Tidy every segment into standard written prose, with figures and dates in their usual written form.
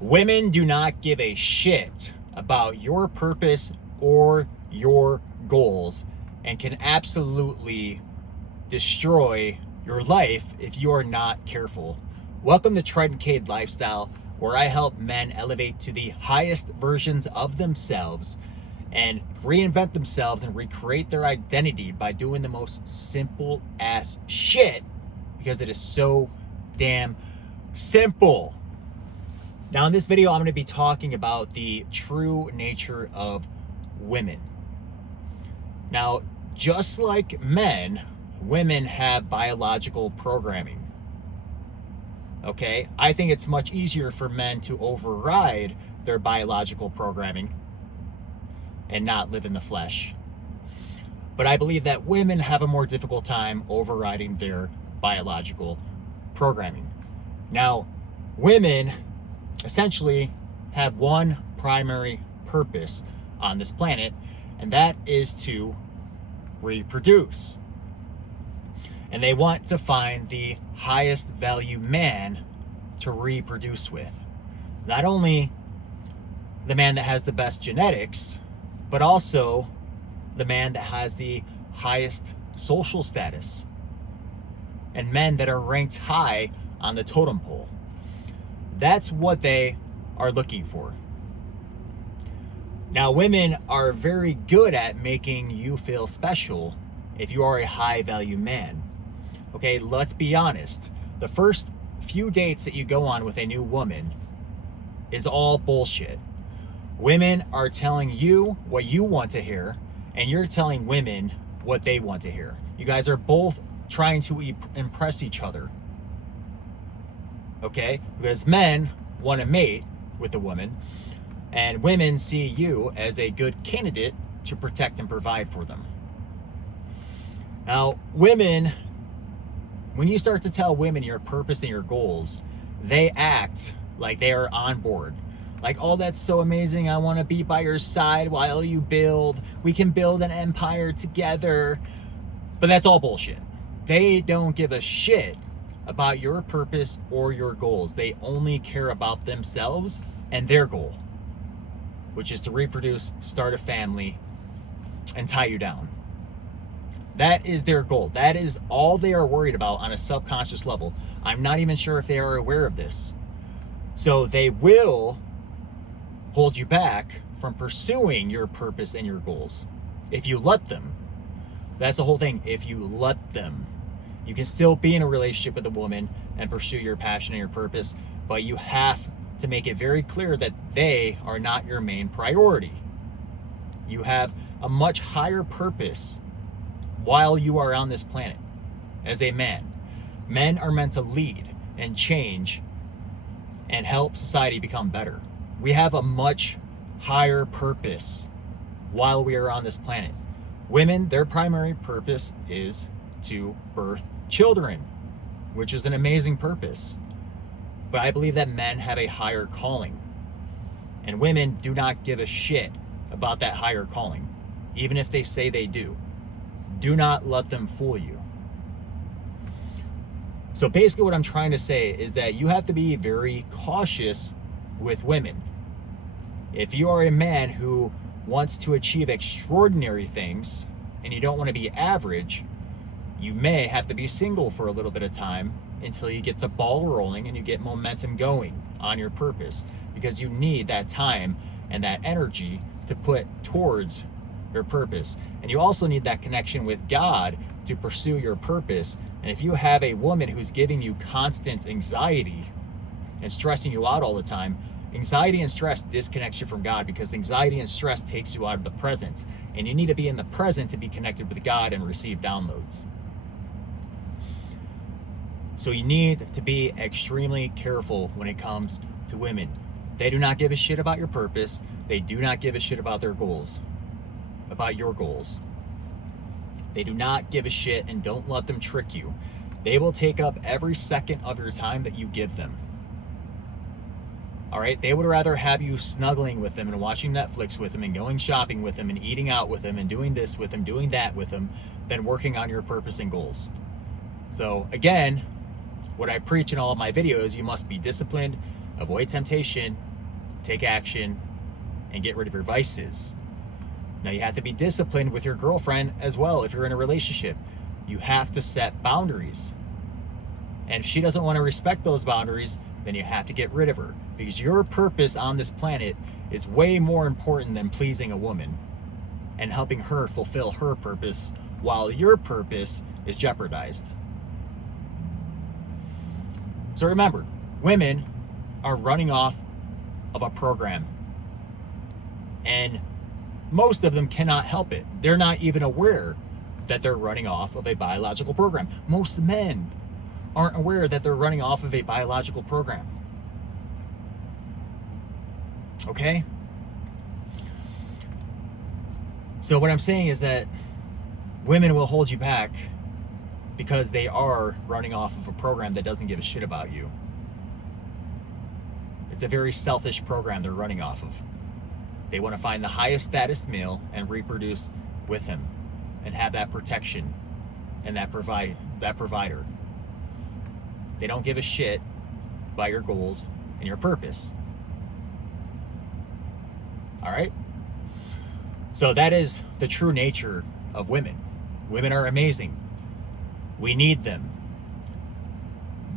Women do not give a shit about your purpose or your goals and can absolutely destroy your life if you are not careful. Welcome to Triton Cade Lifestyle, where I help men elevate to the highest versions of themselves and reinvent themselves and recreate their identity by doing the most simple ass shit, because it is so damn simple. Now in this video, I'm going to be talking about the true nature of women. Now, just like men, women have biological programming. Okay? I think it's much easier for men to override their biological programming and not live in the flesh. But I believe that women have a more difficult time overriding their biological programming. Now, women essentially have one primary purpose on this planet, and that is to reproduce. And they want to find the highest value man to reproduce with. Not only the man that has the best genetics, but also the man that has the highest social status, and men that are ranked high on the totem pole. That's what they are looking for. Now, women are very good at making you feel special if you are a high value man. Okay, let's be honest. The first few dates that you go on with a new woman is all bullshit. Women are telling you what you want to hear, and you're telling women what they want to hear. You guys are both trying to impress each other. Okay? Because men want to mate with a woman, and women see you as a good candidate to protect and provide for them. Now, women, when you start to tell women your purpose and your goals, they act like they are on board. Like, oh, that's so amazing. I want to be by your side while you build. We can build an empire together. But that's all bullshit. They don't give a shit about your purpose or your goals. They only care about themselves and their goal, which is to reproduce, start a family, and tie you down. That is their goal. That is all they are worried about on a subconscious level. I'm not even sure if they are aware of this. So they will hold you back from pursuing your purpose and your goals if you let them. That's the whole thing. If you let them, you can still be in a relationship with a woman and pursue your passion and your purpose, but you have to make it very clear that they are not your main priority. You have a much higher purpose while you are on this planet as a man. Men are meant to lead and change and help society become better. We have a much higher purpose while we are on this planet. Women, their primary purpose is to birth children, which is an amazing purpose. But I believe that men have a higher calling, and women do not give a shit about that higher calling, even if they say they do. Do not let them fool you. So basically what I'm trying to say is that you have to be very cautious with women. If you are a man who wants to achieve extraordinary things and you don't want to be average, you may have to be single for a little bit of time until you get the ball rolling and you get momentum going on your purpose, because you need that time and that energy to put towards your purpose. And you also need that connection with God to pursue your purpose. And if you have a woman who's giving you constant anxiety and stressing you out all the time, anxiety and stress disconnects you from God, because anxiety and stress takes you out of the present. And you need to be in the present to be connected with God and receive downloads. So you need to be extremely careful when it comes to women. They do not give a shit about your purpose. They do not give a shit about their goals, about your goals. They do not give a shit, and don't let them trick you. They will take up every second of your time that you give them. All right? They would rather have you snuggling with them and watching Netflix with them and going shopping with them and eating out with them and doing this with them, doing that with them, than working on your purpose and goals. So again, what I preach in all of my videos, you must be disciplined, avoid temptation, take action, and get rid of your vices. Now, you have to be disciplined with your girlfriend as well. If you're in a relationship, you have to set boundaries. And if she doesn't want to respect those boundaries, then you have to get rid of her, because your purpose on this planet is way more important than pleasing a woman and helping her fulfill her purpose while your purpose is jeopardized. So remember, women are running off of a program, and most of them cannot help it. They're not even aware that they're running off of a biological program. Most men aren't aware that they're running off of a biological program. Okay? So what I'm saying is that women will hold you back because they are running off of a program that doesn't give a shit about you. It's a very selfish program they're running off of. They want to find the highest status male and reproduce with him and have that protection and that provider. They don't give a shit about your goals and your purpose. All right? So that is the true nature of women. Women are amazing. We need them.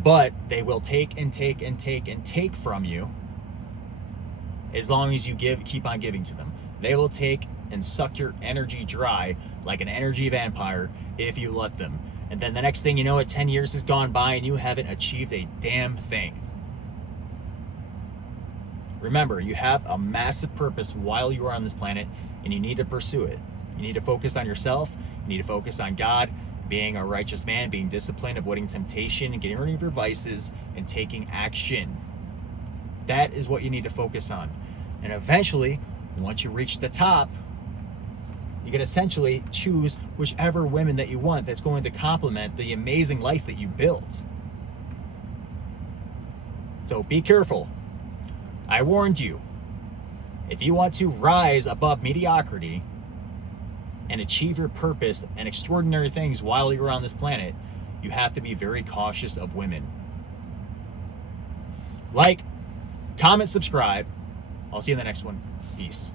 But they will take and take and take and take from you as long as you keep on giving to them. They will take and suck your energy dry like an energy vampire if you let them. And then the next thing you know, 10 years has gone by and you haven't achieved a damn thing. Remember, you have a massive purpose while you are on this planet, and you need to pursue it. You need to focus on yourself. You need to focus on God, being a righteous man, being disciplined, avoiding temptation, and getting rid of your vices, and taking action. That is what you need to focus on. And eventually, once you reach the top, you can essentially choose whichever women that you want that's going to complement the amazing life that you built. So be careful. I warned you. If you want to rise above mediocrity and achieve your purpose and extraordinary things while you're on this planet, you have to be very cautious of women. Like, comment, subscribe. I'll see you in the next one. Peace.